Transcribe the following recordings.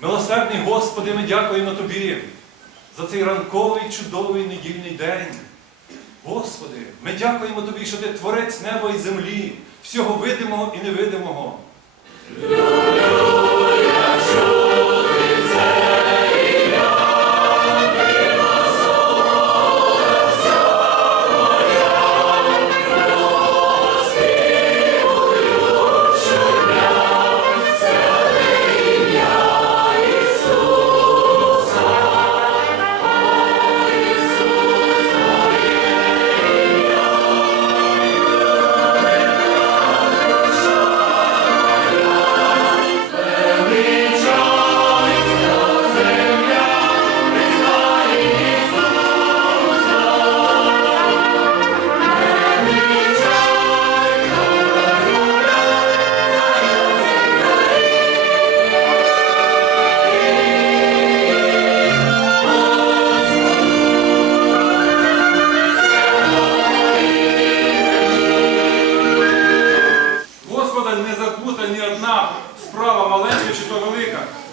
Милосердний Господи, ми дякуємо Тобі за цей ранковий чудовий недільний день. Господи, ми дякуємо Тобі, що Ти творець неба і землі, всього видимого і невидимого.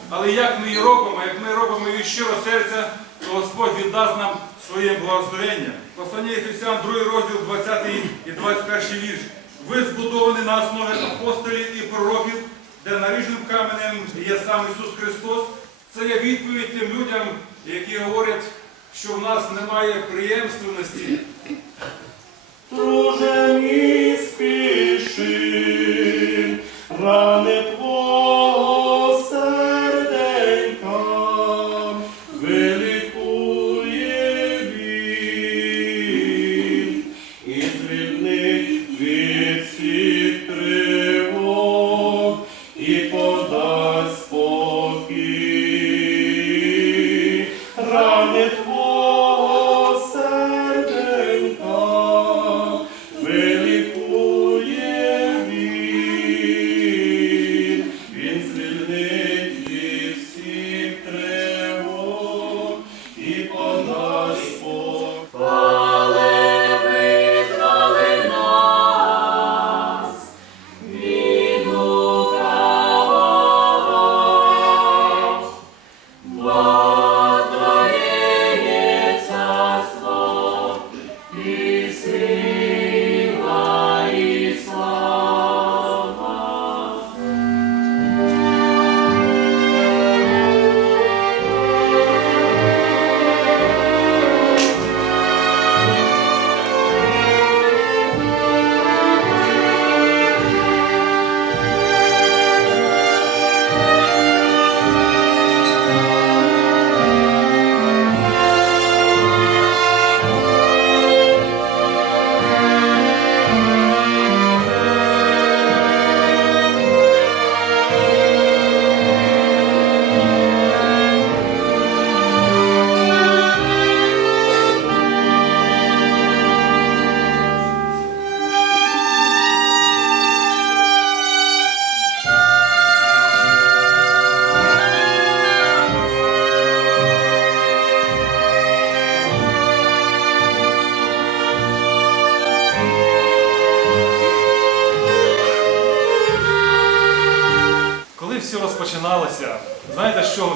Але як ми її робимо, як ми робимо її щиро серця, то Господь віддасть нам своє благословення. Послання Ефесян, 2 розділ, 20 і 21 вірш. Ви збудовані на основі апостолів і пророків, де наріжним каменем є сам Ісус Христос. Це є відповідь тим людям, які говорять, що в нас немає приємственності, Друже мій спіши,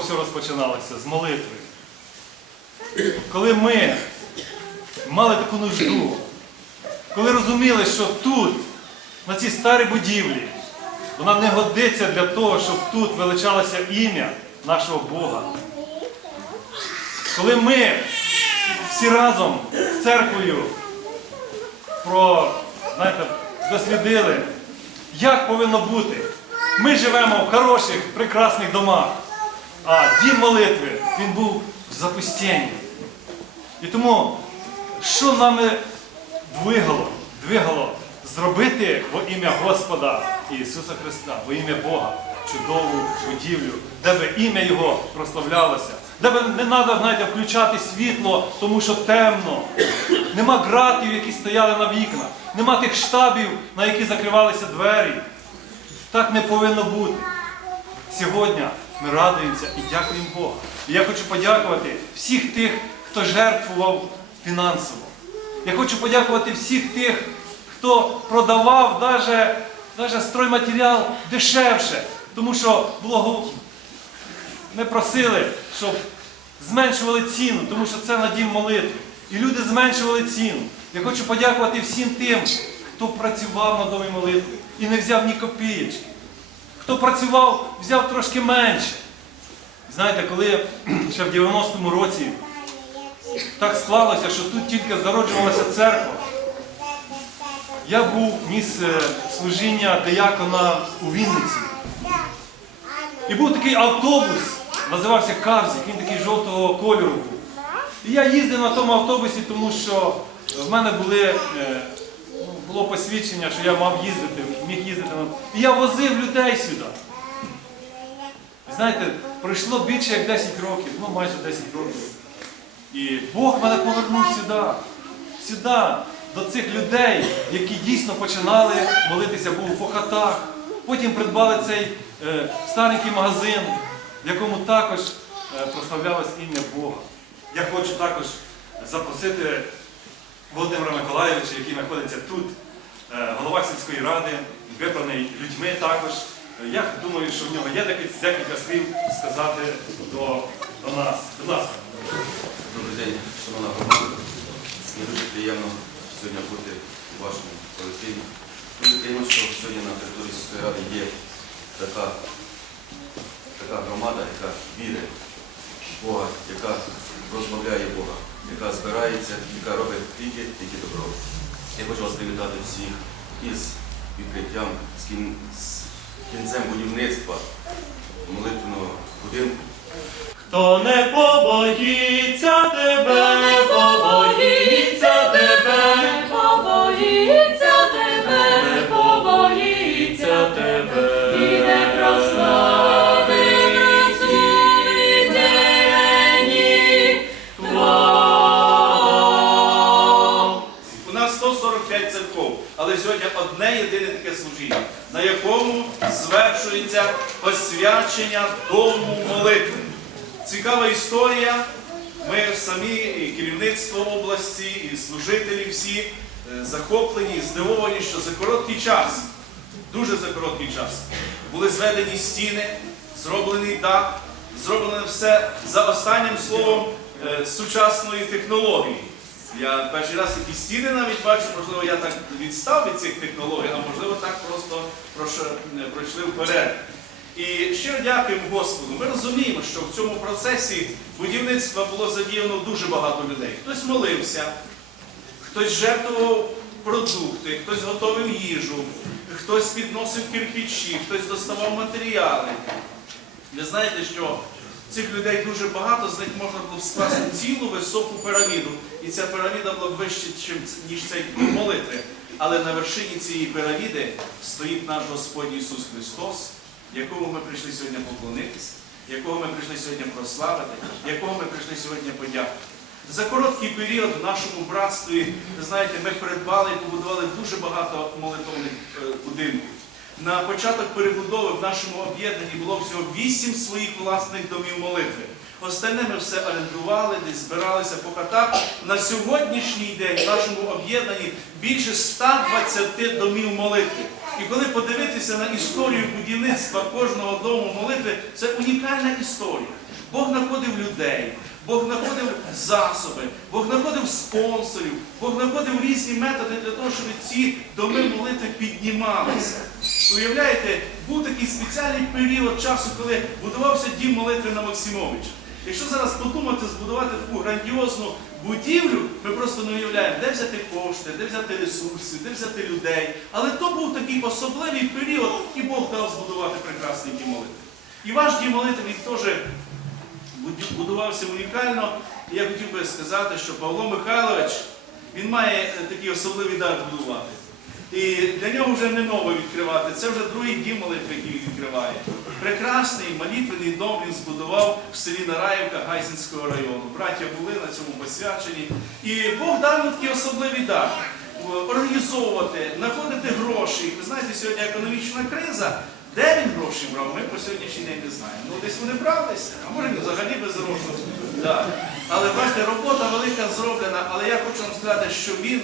все розпочиналося? З молитви. Коли ми мали таку нужду, коли розуміли, що тут, на цій старій будівлі, вона не годиться для того, щоб тут величалося ім'я нашого Бога. Коли ми всі разом з церквою про, знаєте, дослідили, як повинно бути. Ми живемо в хороших, прекрасних домах, а дім молитви він був в запустінні. І тому, що нами двигало, двигало зробити во ім'я Господа Ісуса Христа, во ім'я Бога, чудову будівлю, де би ім'я Його прославлялося, де би не треба, знаєте, включати світло, тому що темно. Нема гратів, які стояли на вікнах, нема тих штабів, на які закривалися двері. Так не повинно бути. Сьогодні ми радуємося і дякуємо Богу. І я хочу подякувати всіх тих, хто жертвував фінансово. Я хочу подякувати всіх тих, хто продавав навіть, стройматеріал дешевше, тому що благо, ми просили, щоб зменшували ціну, тому що це на дім молитви. І люди зменшували ціну. Я хочу подякувати всім тим, хто працював на домі молитви і не взяв ні копієчки. Хто працював, взяв трошки менше. Знаєте, коли ще в 90-му році так склалося, що тут тільки зароджувалася церква, я був ніс е, служіння диякона у Вінниці. І був такий автобус, називався Кавзік, він такий жовтого кольору був. І я їздив на тому автобусі, тому що в мене були, е, було посвідчення, що я мав їздити, міг їздити. І я возив людей сюди. Знаєте, пройшло більше як 10 років, ну майже 10 років. І Бог мене повернув сюди, сюди, до цих людей, які дійсно починали молитися Богу по хатах. Потім придбали цей е, старенький магазин, в якому також е, прославлялось ім'я Бога. Я хочу також запросити Володимира Миколаєвича, який знаходиться тут, е, голова сільської ради, вибраний людьми також. Е, Я думаю, що в нього є декілька, слів сказати до, до нас. Будь ласка. Добрий день, шановна громада. Мені дуже приємно сьогодні бути у вашому колективі. Дуже приємно, що сьогодні на території сільської ради є така, така громада, яка вірить Бога, яка розмовляє Бога, яка збирається, яка робить тільки, тільки добро. Я хочу вас привітати всіх із відкриттям, з кінцем будівництва молитвеного будинку. Хто не побоїться тебе, звершується посвячення дому молитви. Цікава історія. Ми самі, і керівництво області, і служителі всі е, захоплені, здивовані, що за короткий час, дуже за короткий час, були зведені стіни, зроблений дах, зроблено все за останнім словом е, сучасної технології. Я перший раз такі стіни навіть бачу, можливо, я так відстав від цих технологій, а можливо так просто пройшли вперед. І щиро дякуємо Господу. Ми розуміємо, що в цьому процесі будівництва було задіяно дуже багато людей. Хтось молився, хтось жертвував продукти, хтось готовив їжу, хтось підносив кирпичі, хтось доставав матеріали. Ви знаєте, що цих людей дуже багато, з них можна було б скласти цілу високу піраміду. І ця піраміда була б вища, ніж цей молитви. Але на вершині цієї піраміди стоїть наш Господь Ісус Христос, якому ми прийшли сьогодні поклонитися, якого ми прийшли сьогодні прославити, якого ми прийшли сьогодні подякувати. За короткий період в нашому братстві, знаєте, ми придбали і побудували дуже багато молитовних е, будинків. На початок перебудови в нашому об'єднанні було всього вісім своїх власних домів молитви. Остальне ми все орендували, десь збиралися по хатах. На сьогоднішній день в нашому об'єднанні більше 120 домів молитви. І коли подивитися на історію будівництва кожного дому молитви, це унікальна історія. Бог знаходив людей, Бог знаходив засоби, Бог знаходив спонсорів, Бог знаходив різні методи для того, щоб ці доми молитви піднімалися. Уявляєте, був такий спеціальний період часу, коли будувався дім молитви на Максимовича. Якщо зараз подумати, збудувати таку грандіозну будівлю, ми просто не уявляємо, де взяти кошти, де взяти ресурси, де взяти людей. Але то був такий особливий період, і Бог дав збудувати прекрасний дім молитви. І ваш дім молитви теж будувався унікально. І я хотів би сказати, що Павло Михайлович він має е, такий особливий дар будувати. І для нього вже не нове відкривати. Це вже другий дім молитви, який відкриває. Прекрасний молитвений дом він збудував в селі Нараївка Гайсинського району. Браття були на цьому посвяченні. І Бог дав нам такий особливий дар. Організовувати, знаходити гроші. Ви знаєте, сьогодні економічна криза. Де він гроші брав, ми по сьогоднішній день не знаємо. Ну десь вони бралися, а може взагалі без грошей. Да. Але бачите, робота велика зроблена, але я хочу вам сказати, що він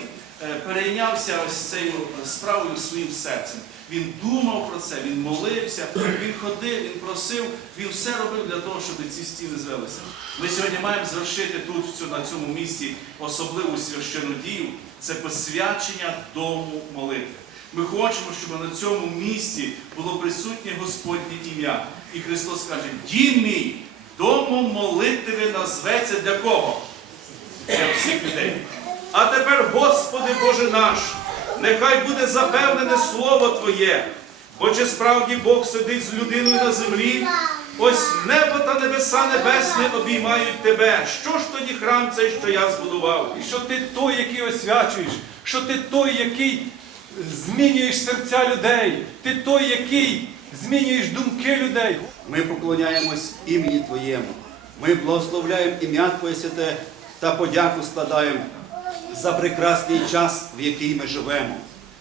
перейнявся ось цією справою своїм серцем. Він думав про це, він молився, він ходив, він просив, він все робив для того, щоб ці стіни звелися. Ми сьогодні маємо звершити тут, на цьому місці, особливу священну дію це посвячення дому молитви. Ми хочемо, щоб на цьому місці було присутнє Господнє ім'я. І Христос каже: Дім мій, домом молитви назветься для кого? Для всіх людей. А тепер, Господи Боже наш, нехай буде запевнене Слово Твоє, бо чи справді Бог сидить з людиною на землі, ось небо та небеса небесне обіймають тебе. Що ж тоді храм цей, що я збудував? І що ти той, який освячуєш, що ти той, який змінюєш серця людей, ти той, який змінюєш думки людей. Ми поклоняємось імені Твоєму. Ми благословляємо ім'я Твоє святе та подяку складаємо за прекрасний час, в який ми живемо.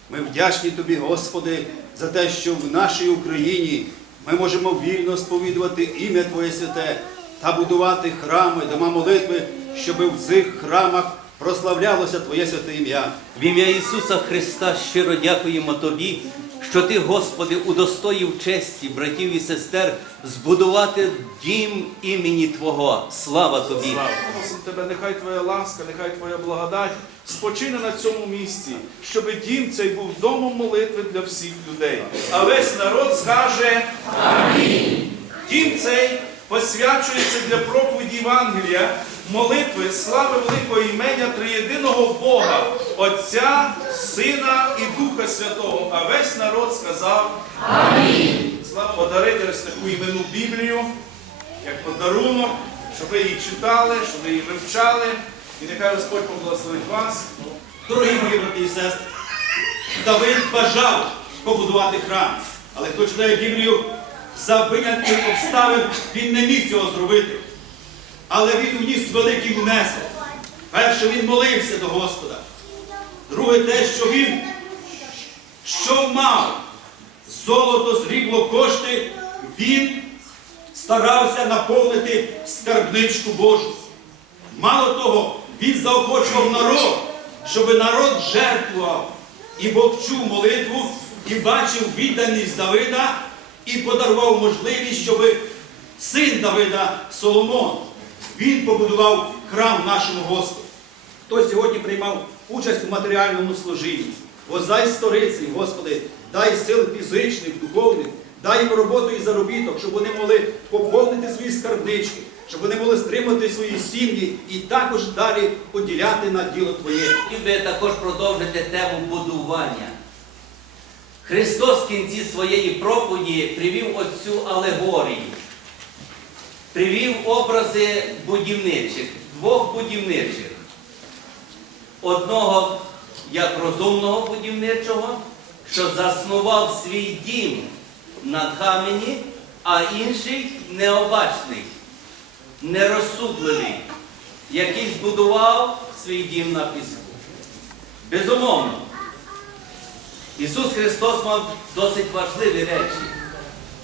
Ми вдячні Тобі, Господи, за те, що в нашій Україні ми можемо вільно сповідувати ім'я Твоє святе та будувати храми, дома молитви, щоб в цих храмах прославлялося Твоє святе ім'я. В ім'я Ісуса Христа щиро дякуємо Тобі, що Ти, Господи, удостоїв честі братів і сестер збудувати дім імені Твого. Слава Тобі! Просимо тебе, нехай Твоя ласка, нехай Твоя благодать спочине на цьому місці, щоб дім цей був домом молитви для всіх людей. А весь народ скаже Амінь. Дім цей посвячується для проповіді Євангелія, молитви, слави великого імення триєдиного Бога, Отця, Сина і Духа Святого. А весь народ сказав Амінь. Слава подарити ось таку іменну Біблію як подарунок, щоб ви її читали, щоб ви її вивчали. І нехай Господь поблагословить вас. Дорогі мої брати і сестри, Давид бажав побудувати храм, але хто читає Біблію, за винятком обставин він не міг цього зробити. Але він вніс великий внесок. Перше, він молився до Господа. Друге, те, що він що мав золото, срібло, кошти, він старався наповнити скарбничку Божу. Мало того, він заохочував народ, щоб народ жертвував. І Бог чув молитву і бачив відданість Давида і подарував можливість, щоб син Давида Соломон, він побудував храм нашому Господу. Хто сьогодні приймав участь у матеріальному служінні? Воздай сториці, Господи, дай сил фізичних, духовних, дай їм роботу і заробіток, щоб вони могли поповнити свої скарбнички, щоб вони могли стримати свої сім'ї і також далі поділяти на діло Твоє. Хотів би також продовжити тему будування. Христос в кінці своєї проповіді привів оцю алегорію, привів образи будівничих, двох будівничих. Одного як розумного будівничого, що заснував свій дім на камені, а інший необачний, нерозсудливий, який збудував свій дім на піску. Безумовно, Ісус Христос мав досить важливі речі.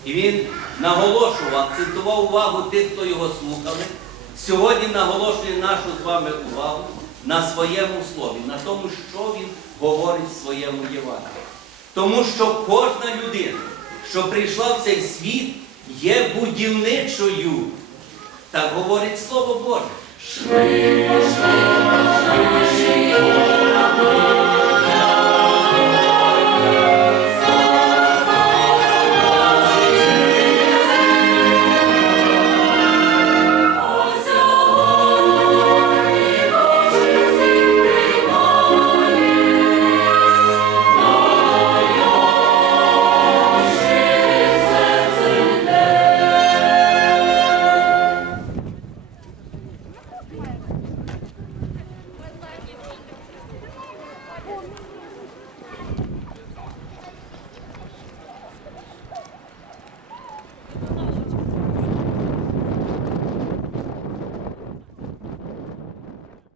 І Він наголошував, акцентував увагу тих, хто його слухали. Сьогодні наголошує нашу з вами увагу на своєму слові, на тому, що Він говорить в своєму Євангелії. Тому що кожна людина, що прийшла в цей світ, є будівничою. Так говорить Слово Боже.